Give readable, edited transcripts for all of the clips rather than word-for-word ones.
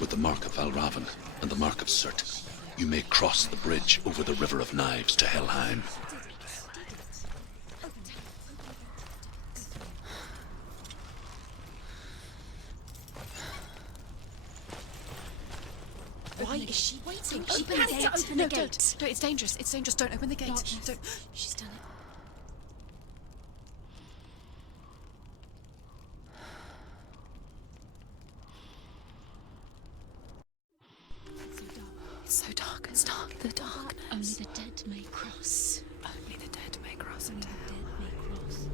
With the Mark of Valravan and the Mark of Surt, you may cross the bridge over the River of Knives to Helheim. Why is she waiting? Open the gate. Open the gate. No, it's dangerous. It's dangerous. Don't open the gate. Don't. She's done it. It's so dark. It's dark. The darkness. Only the dead may cross. Only the dead may cross Only into the hell. dead may cross.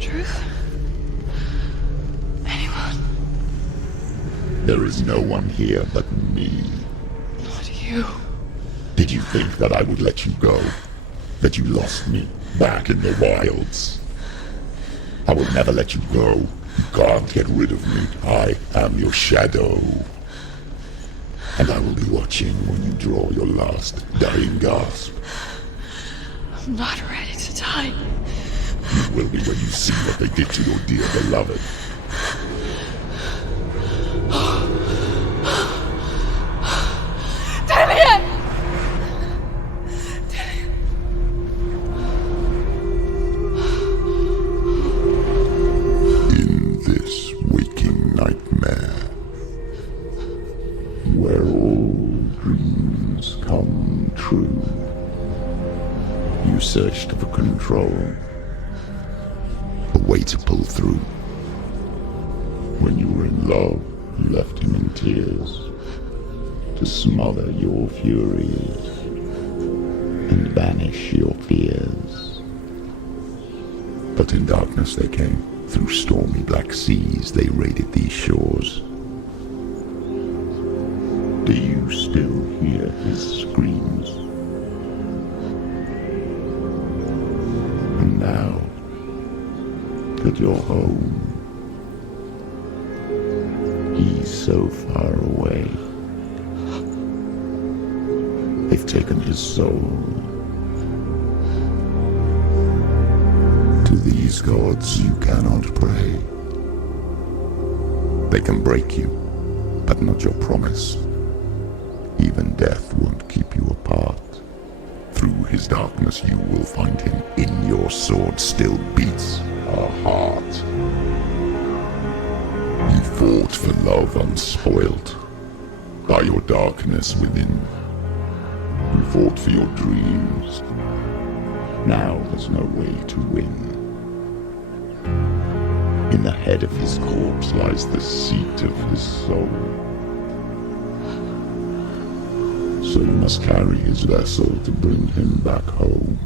Truth? Anyone? There is no one here but me. Not you. Did you think that I would let you go? That you lost me back in the wilds? I will never let you go. You can't get rid of me. I am your shadow. And I will be watching when you draw your last dying gasp. I'm not ready to die. You will be when you see what they did to your dear beloved. Damien! In this waking nightmare, where all dreams come true, you searched for control, a way to pull through. When you were in love, you left him in tears, to smother your furies and banish your fears. But in darkness they came, through stormy black seas they raided these shores. Do you still hear his screams? And now that you're home, he's so far away. They've taken his soul. To these gods you cannot pray. They can break you, but not your promise. Even death won't keep you apart. Through his darkness you will find him. In your sword still beats a heart. You fought for love unspoilt by your darkness within. You fought for your dreams. Now there's no way to win. In the head of his corpse lies the seat of his soul. So you must carry his vessel to bring him back home.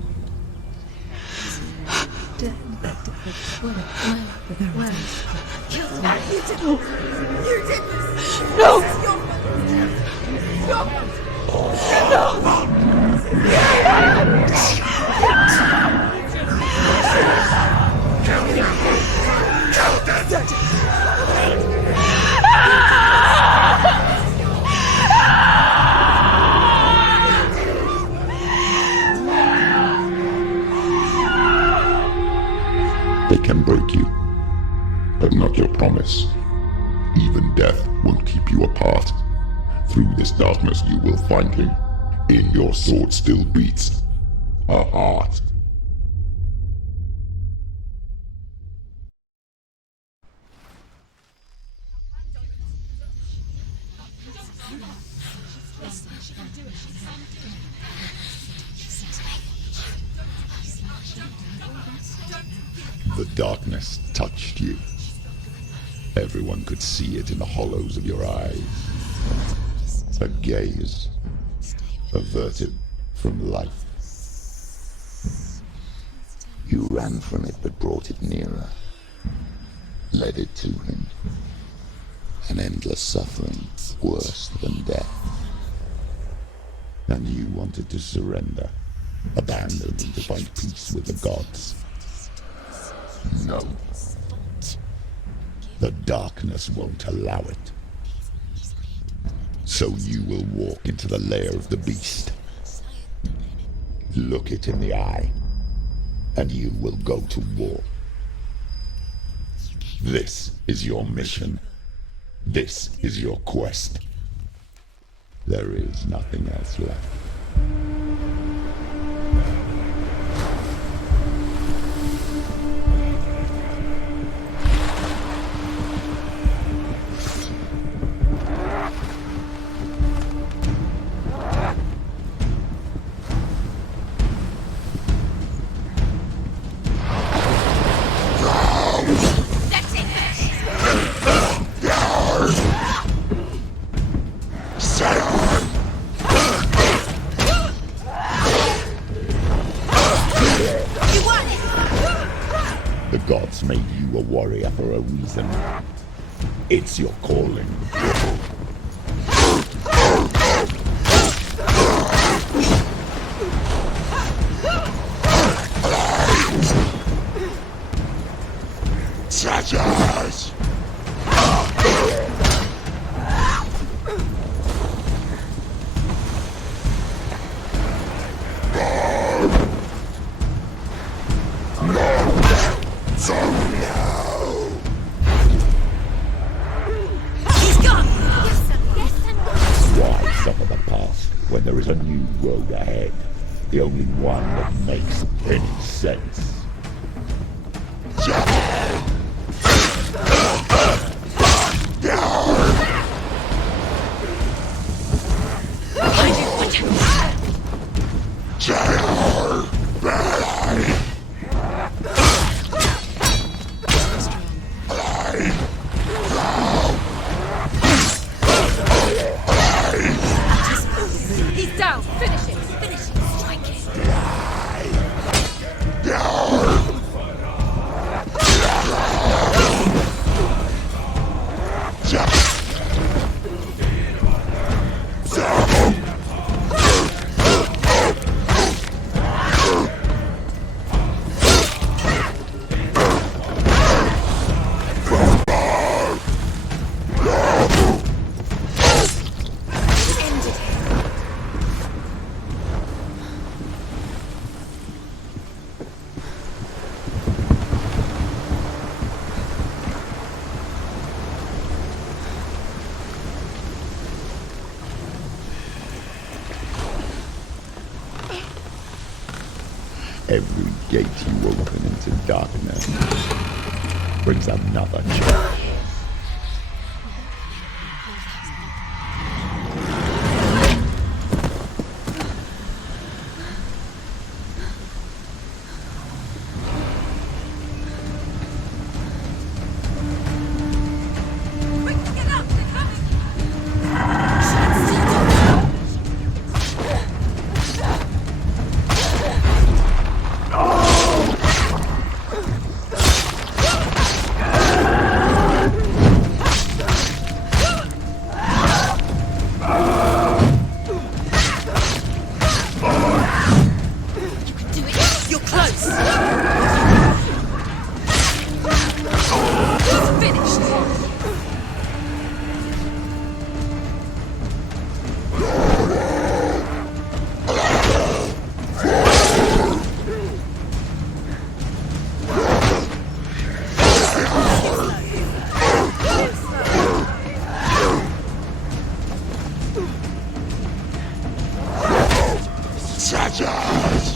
They can break you, but not your promise. Even death won't keep you apart. Through this darkness you will find him. In your sword still beats a heart. The darkness touched you. Everyone could see it in the hollows of your eyes. A gaze averted from life. You ran from it but brought it nearer. Led it to him. An endless suffering, worse than death. And you wanted to surrender, abandoned to find peace with the gods. No. The darkness won't allow it. So you will walk into the lair of the beast. Look it in the eye, and you will go to war. This is your mission. This is your quest. There is nothing else left. The gods made you a warrior for a reason. It's your calling. Traitors! He's gone! Yes, sir. Yes, sir. Why suffer the past when there is a new road ahead? The only one that makes any sense. He's down! Finish it! Finish it! Strike it! Every gate you open into darkness brings another change. Get up! They're coming! Do it! You're close! He's finished! Traitors!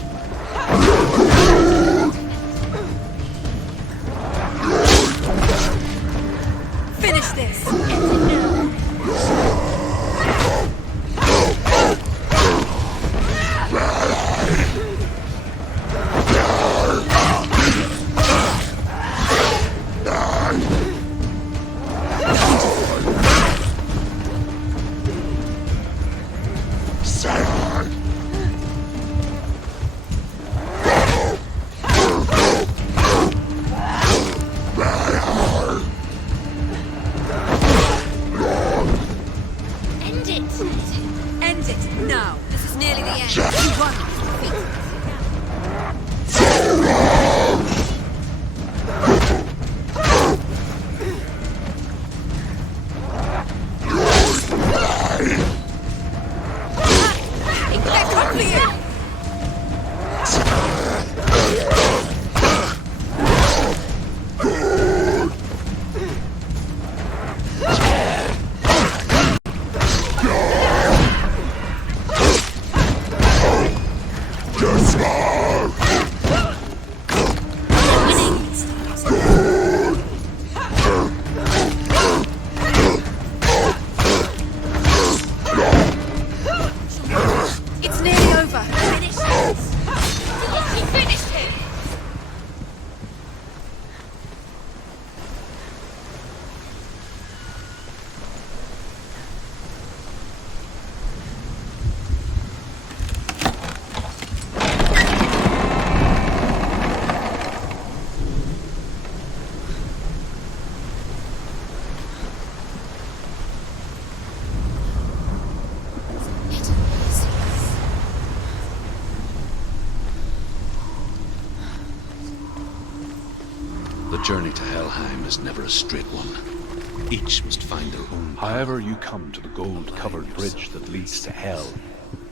The journey to Helheim is never a straight one. Each must find their own path. However you come to the gold-covered bridge that leads to Hell,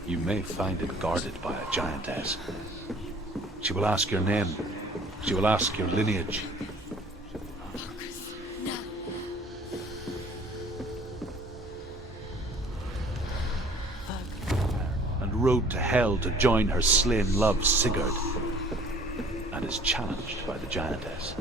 you may find it guarded by a giantess. She will ask your name. She will ask your lineage. And rode to Hell to join her slain love Sigurd, and is challenged by the giantess.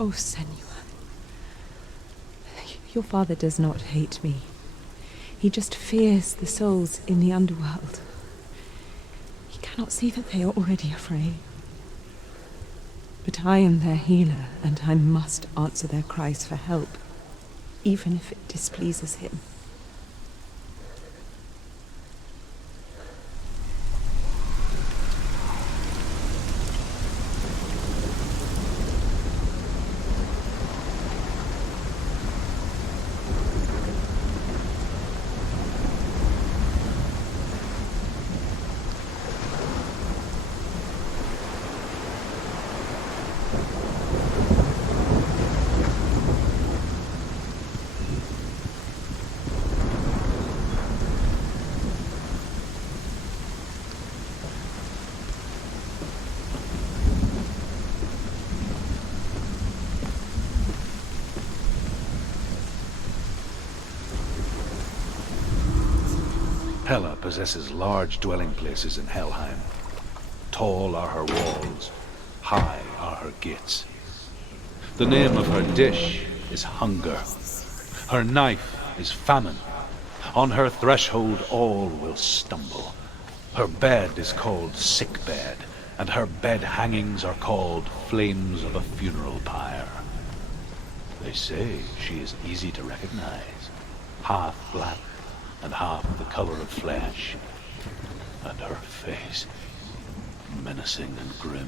Oh, Senua. Your father does not hate me. He just fears the souls in the underworld. He cannot see that they are already afraid. But I am their healer, and I must answer their cries for help, even if it displeases him. Hela possesses large dwelling places in Helheim. Tall are her walls, high are her gates. The name of her dish is hunger. Her knife is famine. On her threshold all will stumble. Her bed is called sick bed, and her bed hangings are called flames of a funeral pyre. They say she is easy to recognize, half black and half the color of flesh, and her face menacing and grim.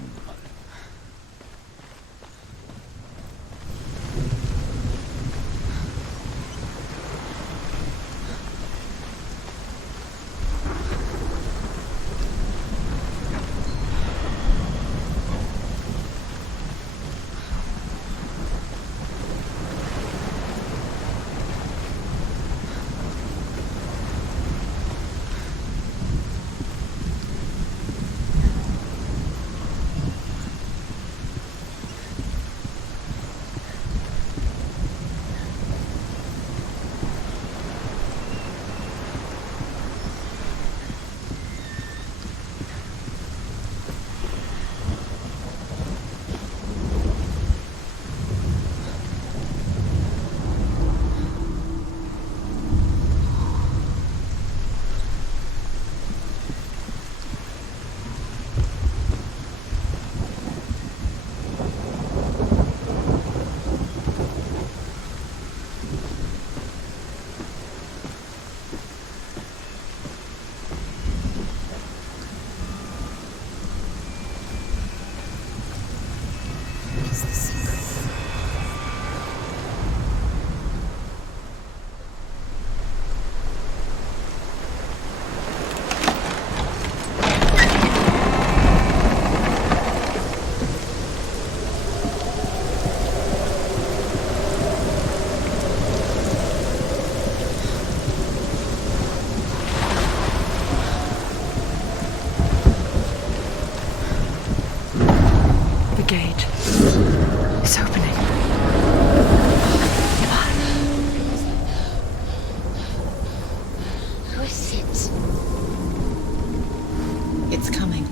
It's coming.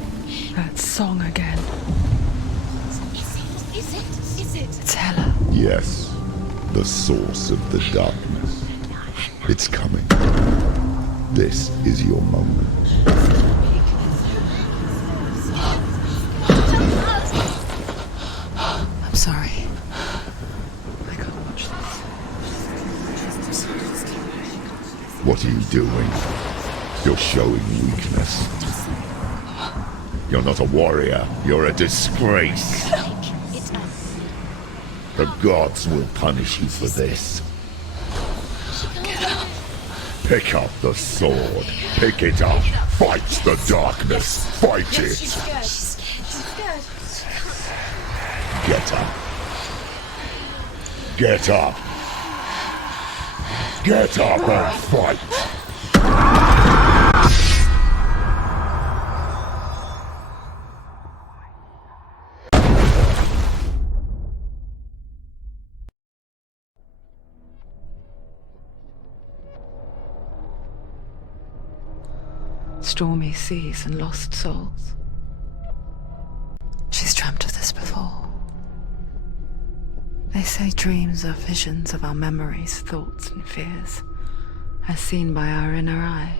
That song again. Is it? It's Hela. Yes, the source of the darkness. It's coming. This is your moment. I'm sorry. I can't watch this. What are you doing? You're showing weakness. You're not a warrior. You're a disgrace. The gods will punish you for this. Pick up the sword. Pick it up. Fight the darkness. Fight it. She's scared. Get up. Get up. Get up and fight. Stormy seas and lost souls. She's dreamt of this before. They say dreams are visions of our memories, thoughts and fears, as seen by our inner eye.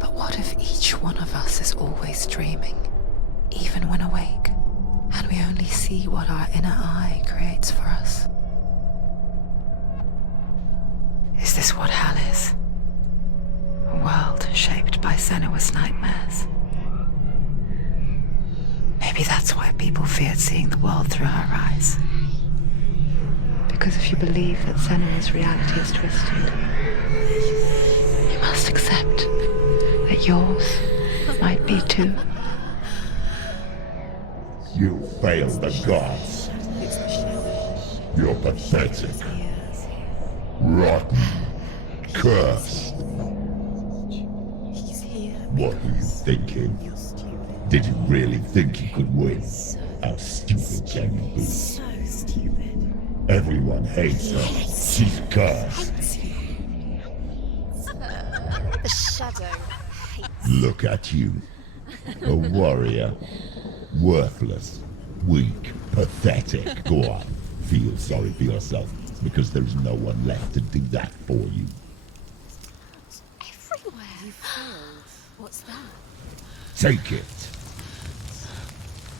But what if each one of us is always dreaming, even when awake, and we only see what our inner eye creates for us? Is this what hell is? A world shaped by Senua's nightmares. Maybe that's why people feared seeing the world through her eyes. Because if you believe that Senua's reality is twisted, you must accept that yours might be too. You failed the gods. You're pathetic. Rotten. Cursed. What were you thinking? Did you really think you could win? How stupid can you be? So stupid. Everyone hates her. She's cursed. The shadow hates. Look at you. A warrior. Worthless. Weak. Pathetic. Go on. Feel sorry for yourself, because there's no one left to do that for you. Everywhere. You failed. What's that? Take it.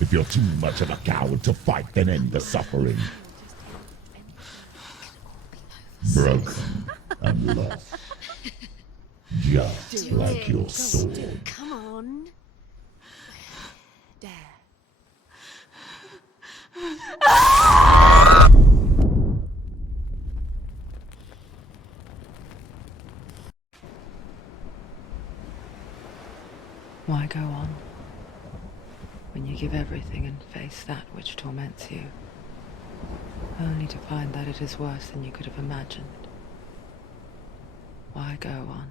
If you're too much of a coward to fight, then end the suffering. Broken and lost. Just like your sword. Come on. Dare. Why go on when you give everything and face that which torments you, only to find that it is worse than you could have imagined? Why go on?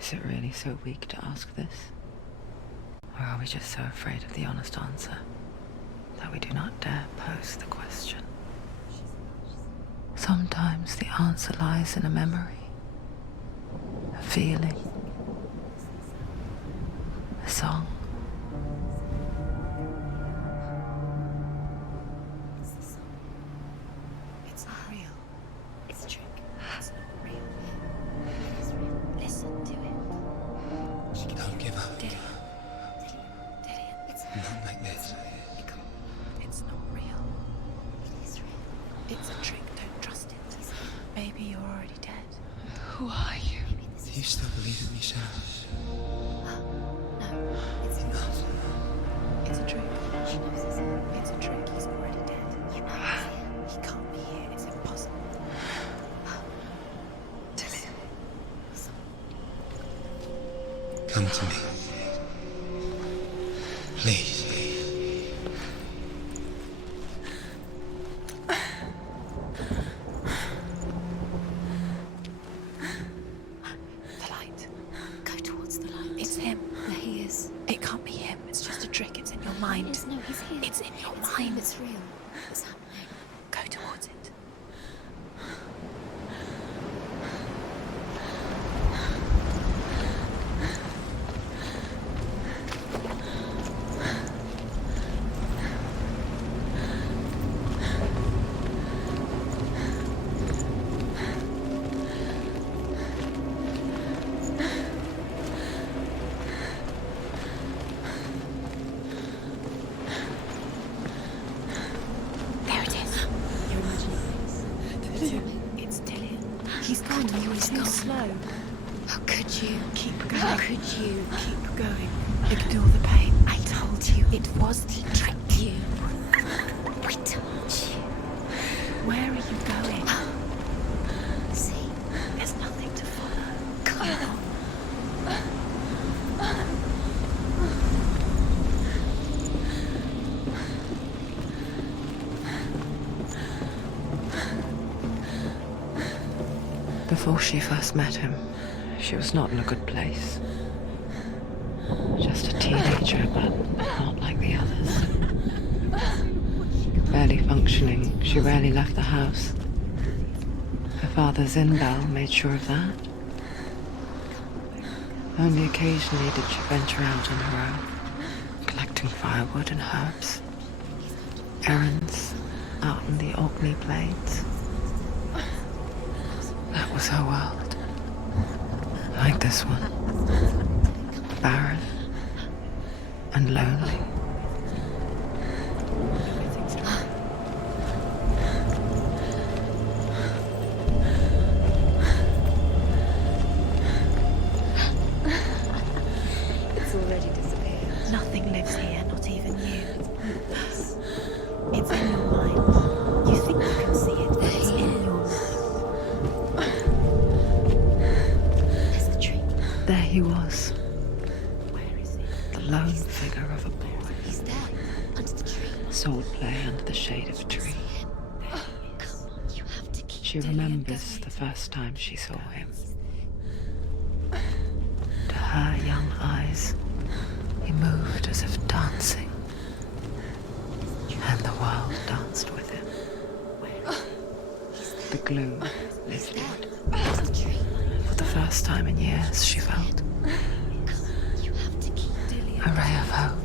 Is it really so weak to ask this? Or are we just so afraid of the honest answer that we do not dare pose the question? Sometimes the answer lies in a memory, a feeling, a song. It's not real. It's a trick. It's not real. It is real. Listen to it. Don't give up. Dillian. It's Not like this. It's not real. It is real. It's a trick. Don't trust it. Maybe you're already dead. Who are you? Do you still believe in me, Sarah? No, it's not. It's a trick. She knows it's him. It's a trick. He's already dead. You know he's here. He can't be here. It's impossible. Dillian. Come to me. Please. The light. Go towards the light. It's him. There he is. It can't be him. It's just a trick. It's in your mind. No, he's here. It's in your mind. It's real. What's happening? Go towards it. No. How could you? Keep going. How could you? Keep going. Ignore the pain. I told you it was to trick you. I told you. Where are you going? See, There's nothing to follow. come on. Before she first met him, she was not in a good place. Just a teenager, but not like the others. Barely functioning, she rarely left the house. Her father's in-bell made sure of that. Only occasionally did she venture out on her own, collecting firewood and herbs. Errands out in the Orkney Plains. That was her world. Like this one. Barren and lonely. It's already disappeared. Nothing lives here, not even you. It's in your mind. You think you can see it, but it's in your mind. There's the tree. There he was, Where is he? the lone figure of a boy. He's there, under the tree. Swordplay under the shade of a tree. Come on, you have to keep She remembers the first time she saw him. To her young eyes, he moved as if dancing. And the world danced with him. The glue lifted. There's the tree. For the first time in years, she felt Come on, you have to keep a ray of hope.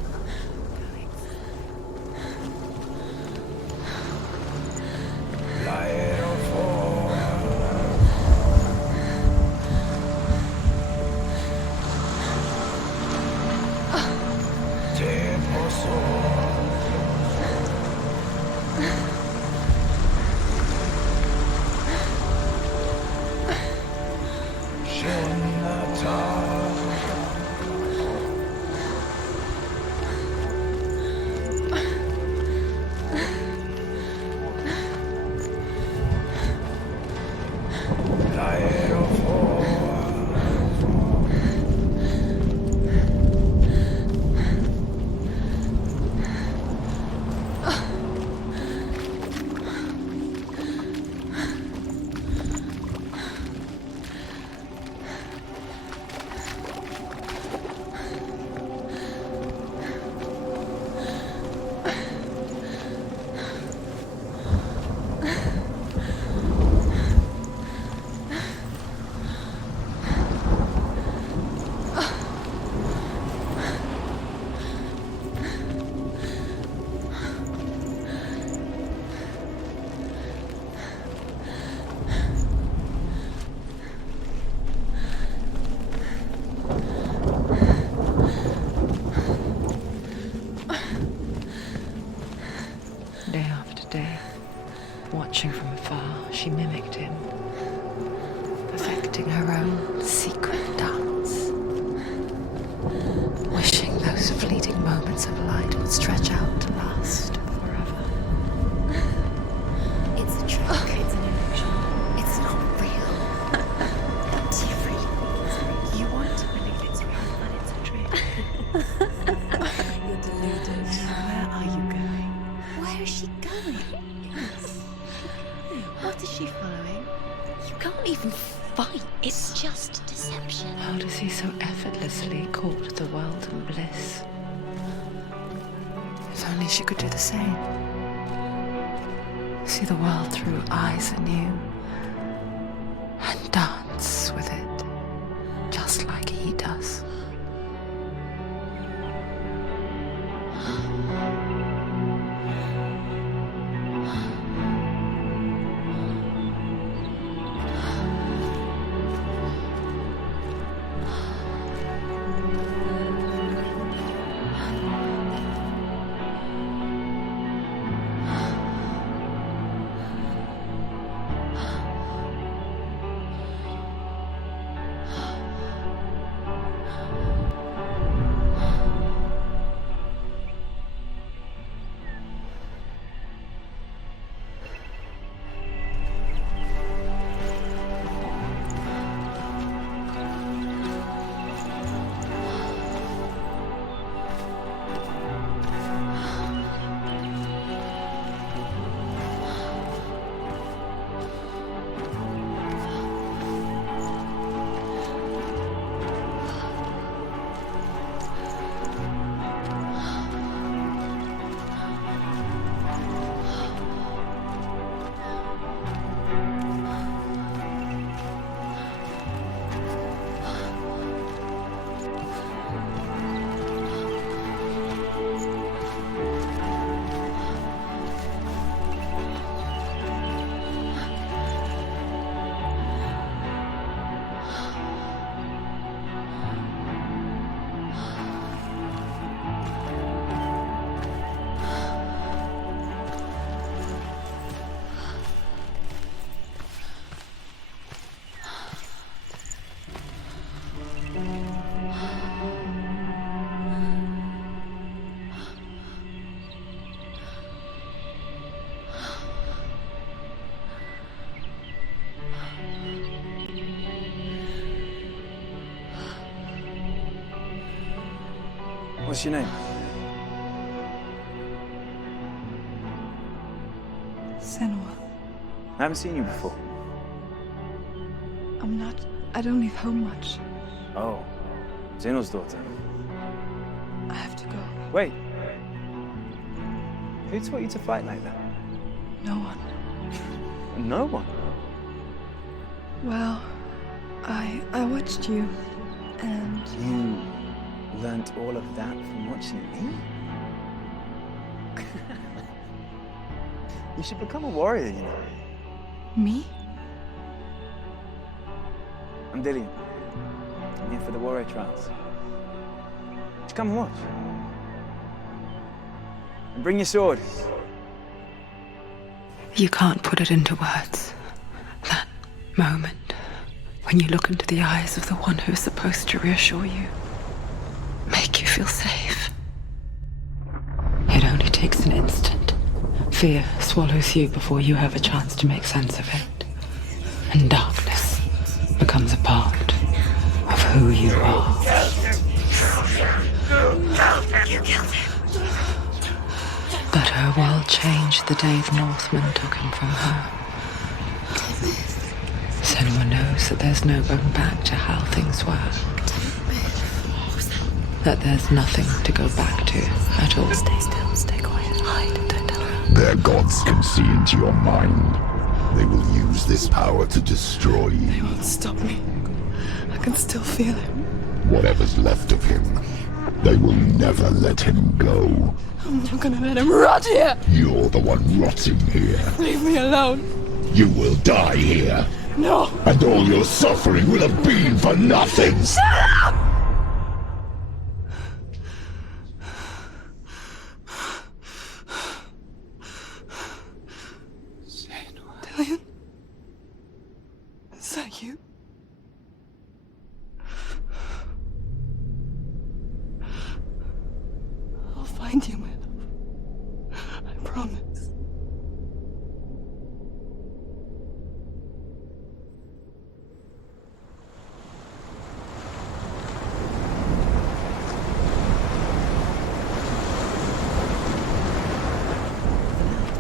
Day after day, watching from afar, she mimicked him, perfecting her own secret dance, wishing those fleeting moments of light would stretch out to last forever. It's a trick. It's an illusion. It's not real. Do you really think it's real? You want to believe it's real, but it's a trick. You're deluded. Where are you going? Where is she going? What is she following? You can't even fight. It's just deception. How does he so effortlessly court the world and bliss? If only she could do the same. See the world through eyes anew and dance with it, just like he does. What's your name? Senua. I haven't seen you before. I don't leave home much. Oh, Zeno's daughter. I have to go. Wait. Who taught you to fight like that? No one. No one. Well, I watched you, and You learnt all of that from watching me? You should become a warrior, you know. me? I'm Dillian. I'm here for the warrior trials. Would you come and watch? And bring your sword. You can't put it into words. That moment when you look into the eyes of the one who's supposed to reassure you, make you feel safe. It only takes an instant. Fear swallows you before you have a chance to make sense of it. And darkness becomes a part of who you are. You killed him. But her world changed the day the Northmen took him from her. Senua knows that there's no going back to how things were. That there's nothing to go back to at all. Stay still, stay quiet, hide, don't tell her. Their gods can see into your mind. They will use this power to destroy you. They won't stop me. I can still feel him. Whatever's left of him, they will never let him go. I'm not gonna let him rot here. You're the one rotting here. Leave me alone. You will die here. No. And all your suffering will have been for nothing. Dillian? Is that you? I'll find you, my love. I promise.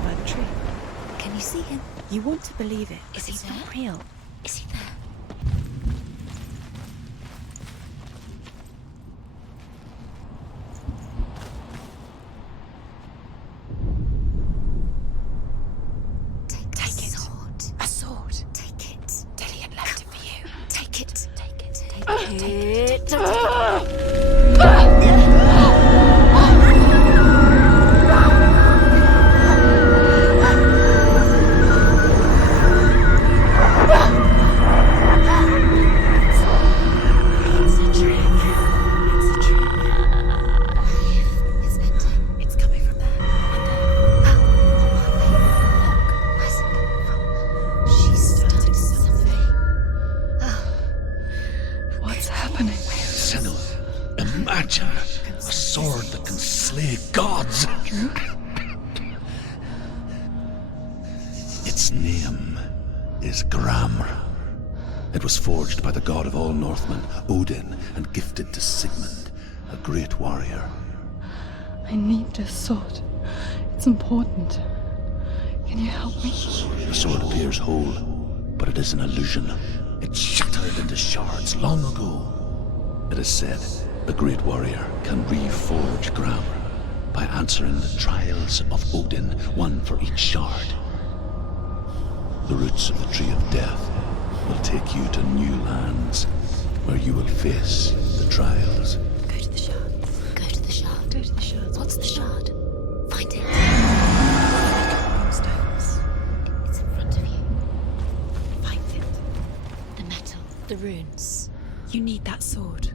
By the tree. Can you see him? You want to believe it, Is but he it's there? not real. Is he there? Take it. Sword. A sword. Take it. Dillian left it for you. Take it. Take it. Take It. It's a tree. It's a tree. It's ending. It's coming from there. Where's it coming from? She started something. What's happening? Senua, imagine a sword that can slay gods. Its name is Gramr. It was forged by the god of all Northmen, Odin, and gifted to Sigmund, a great warrior. I need this sword. It's important. Can you help me? The sword appears whole, but it is an illusion. It shattered into shards long ago. It is said the great warrior can reforge Gramr by answering the trials of Odin, one for each shard. The roots of the Tree of Death will take you to new lands where you will face the trials. Go to the shard. Go to the shard. Go to the shard. What's the shard? Find it. Stones. It's in front of you. Find it. The metal. The runes. You need that sword.